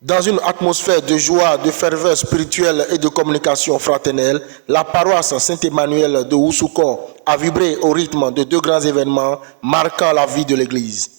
Dans une atmosphère de joie, de ferveur spirituelle et de communication fraternelle, la paroisse Saint-Emmanuel de Ousoukor a vibré au rythme de deux grands événements marquant la vie de l'Église.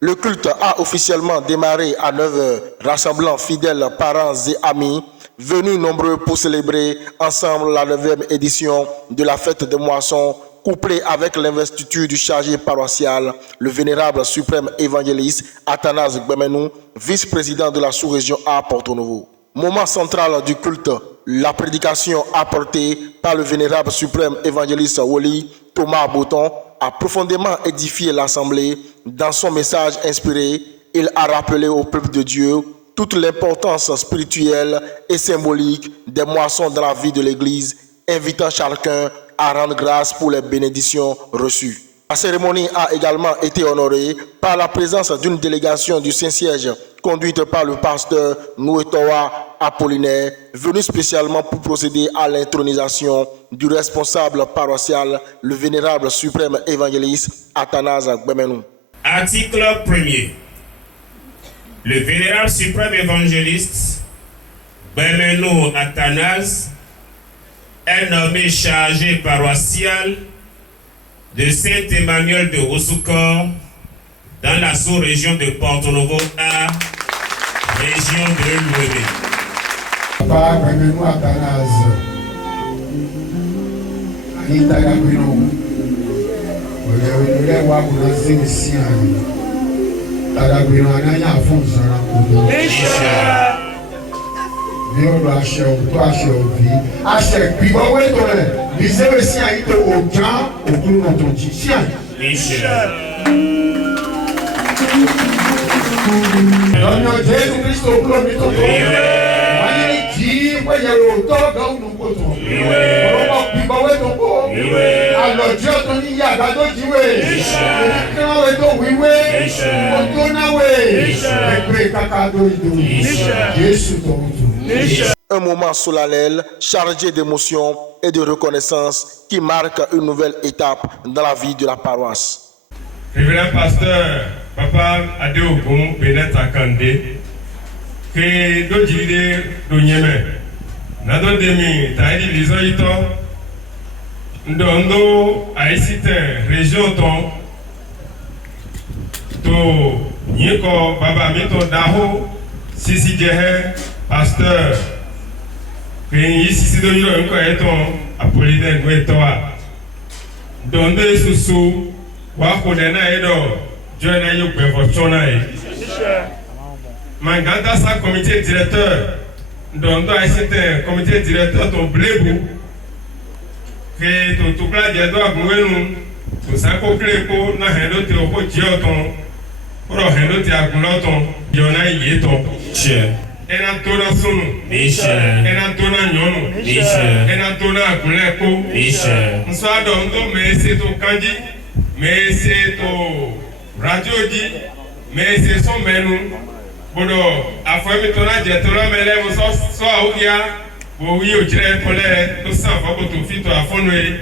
Le culte a officiellement démarré à 9h, rassemblant fidèles, parents et amis, venus nombreux pour célébrer ensemble la 9e édition de la fête des moissons, couplée avec l'investiture du chargé paroissial, le vénérable suprême évangéliste Athanase Gbemenou, vice-président de la sous-région A Porto-Novo. Moment central du culte, la prédication apportée par le vénérable suprême évangéliste Woli Thomas Bouton a profondément édifié l'Assemblée. Dans son message inspiré, il a rappelé au peuple de Dieu toute l'importance spirituelle et symbolique des moissons dans la vie de l'Église, invitant chacun à rendre grâce pour les bénédictions reçues. La cérémonie a également été honorée par la présence d'une délégation du Saint-Siège conduite par le pasteur Nouetoa Apollinaire, venu spécialement pour procéder à l'intronisation du responsable paroissial, le vénérable suprême évangéliste Athanase Gbemenou. Article 1er. Le vénérable suprême évangéliste Gbemenou Athanase est nommé chargé paroissial de Saint-Emmanuel de Ousoukor dans la sous-région de Porto-Novo A, région de l'Ouébé. Papa Gbemenou Athanase, Anita Gbemenou, Olé wa kuna zingsi ani, Gbemenou ananya afonso na kudo. Bí o lọ aṣẹ òótọ́ aṣẹ òbí aṣẹ ìgbìmọ̀ wẹ́tọ̀ rẹ̀ bí sẹ́wẹ̀ sí àyíkẹ́ òjá òkú náà tó jí sí àyè. Lọ́nà Jésù Kristo kúrò ní tòkó. Wáyé ní jí wẹ́yẹ òótọ́ gàúnù kò tó. Ọlọ́pàá gbìmọ̀ wẹ́tọ̀ kó. Àlọ́jọ́ tó ní yá àgbàdo jíwé. Oníkẹ́wé tó wíwé. Ọjọ́ náà wé. Ẹgbẹ́ kàkà dórí dórí. Jésù tó ń tó. Un moment solennel, chargé d'émotion et de reconnaissance qui marque une nouvelle étape dans la vie de la paroisse. Révérend pasteur Papa Adeogun Benet Akande, que dojide donyeme, nado demi taidi lizoito, ndondo aisite région ton, to nyeko baba mito daho, sisi jehe, pasteur, que ici do yiro nko eton Apollinaire Nwetoa, donde susu wa kodena edo joina yo pevotona e. Manganda sa comité directeur, dondo aisite comité directeur to blebu, que to tukla jedo agwenu, to sako kleko na hendo te oko jioton, oro hendo te agunoton, jona yeton. Ena tona sunu, ena tona nyonu, ena tona akuleko, nswado ndo mese to kanji, mese to radioji, mese so menu, bodo afwemi tona jetona mele so aukia, bo wi ojire pole to san foko to fito afonwe,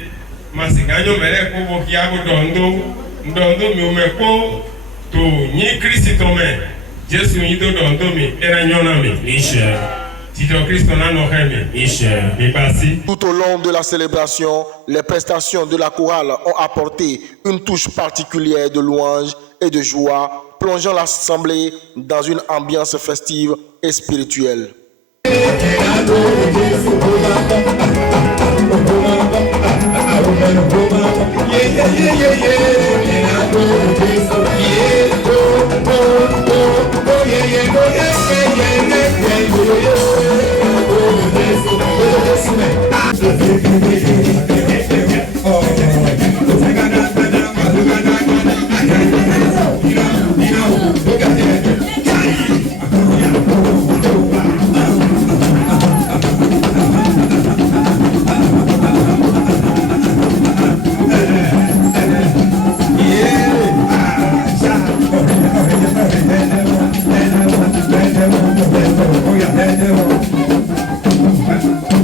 masiganyo mele ko bo kia bodo ndo mi umeko to nyi Kristo me. Jésus y do mi era nyonami. Tito Christo na no hemi. Tout au long de la célébration, les prestations de la chorale ont apporté une touche particulière de louange et de joie, plongeant l'assemblée dans une ambiance festive et spirituelle.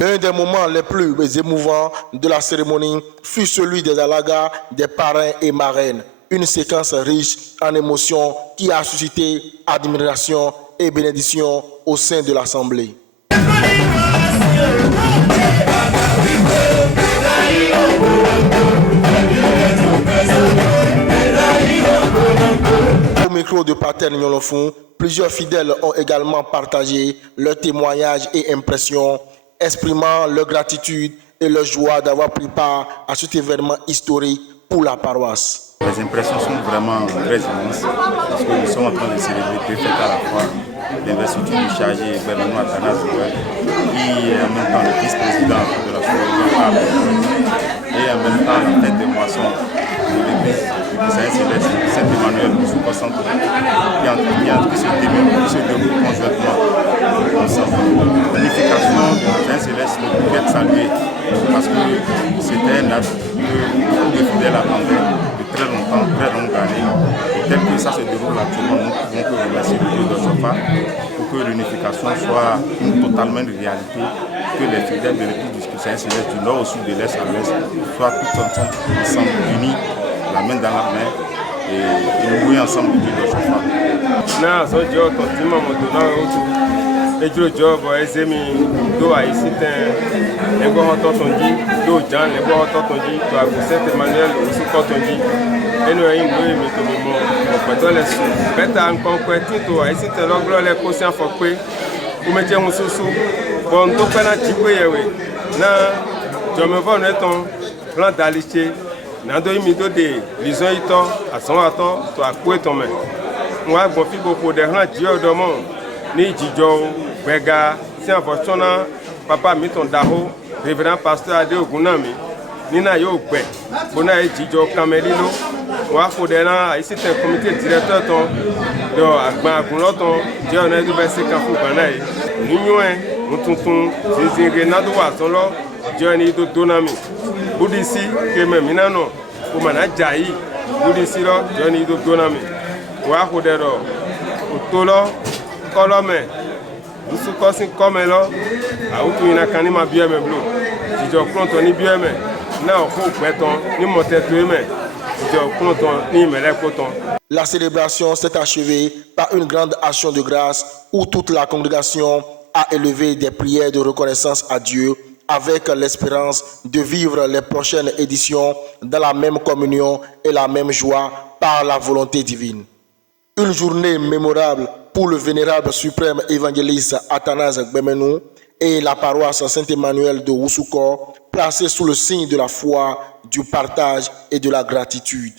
L'un des moments les plus émouvants de la cérémonie fut celui des alagas des parrains et marraines. Une séquence riche en émotions qui a suscité admiration et bénédiction au sein de l'Assemblée. Au micro de Pater Nyolofun, plusieurs fidèles ont également partagé leurs témoignages et impressions, exprimant leur gratitude et leur joie d'avoir pris part à cet événement historique pour la paroisse. Les impressions sont vraiment très immenses parce que nous sommes en train de célébrer deux fêtes à la fois. L'investiture du chargé Bernanou Athanas, qui est en même temps le vice-président de la Soirée et en même temps la fête des moissons de l'église du Saint-Céleste, Saint-Emmanuel, Moussoukos Centre, qui se déroule conjointement ensemble. L'unification du Saint-Céleste ne peut être saluée parce que c'était un acte que les fidèles attendaient de très longtemps, très longues années. Et tel que ça se déroule actuellement, nous ne pouvons que remercier le Dieu de Sofa pour que l'unification soit totalement une réalité, que les fidèles de l'église du Saint-Céleste du nord au sud, de l'est à l'ouest, soient tous ensemble unis, la main dans la main, et louer ensemble le Dieu de Sofa. Ejuro jobo ezemi do aisiten ego hoto tonji do jan ego hoto tonji to agu Saint Emmanuel usuko tonji enu yin do mi to mi mo peto le su beta nkan kweti to aisiten logro le ko si afo pe o meje hun susu bon to pe na ji pe yewe na jomo vo neton plan daliche na do mi do de lison ito asan ato to apo eton me wa gbon fi boko de ran ji odo mo ni jijo Bega, si en fortuna, papa Miton Daho, révérend pasteur Ade Ogunami, Nina Yogbe, Bona et Jijo Kamelino, Wafodena, ici c'est un comité directeur de Agba Gunoton, Dieu n'a pas versé Kafou Banaï, Nunyoen, Mutuntun, Zizin Renado Solo, Dieu n'a pas Donami, Boudissi, Keme Minano, Oumana Jaï, Boudissi, Dieu n'a pas Donami, Wafodero, Otolo, Kolome. Nous sommes comme là, à où tu n'as qu'à ma bien me bleu. Si tu prends ton bien me, non, faut béton, ni monter tout mais. Si tu prends ton ni me lève coton. La célébration s'est achevée par une grande action de grâce où toute la congrégation a élevé des prières de reconnaissance à Dieu avec l'espérance de vivre les prochaines éditions dans la même communion et la même joie par la volonté divine. Une journée mémorable pour le vénérable suprême évangéliste Athanas Gbemenou et la paroisse Saint-Emmanuel de Ousoukor, placée sous le signe de la foi, du partage et de la gratitude.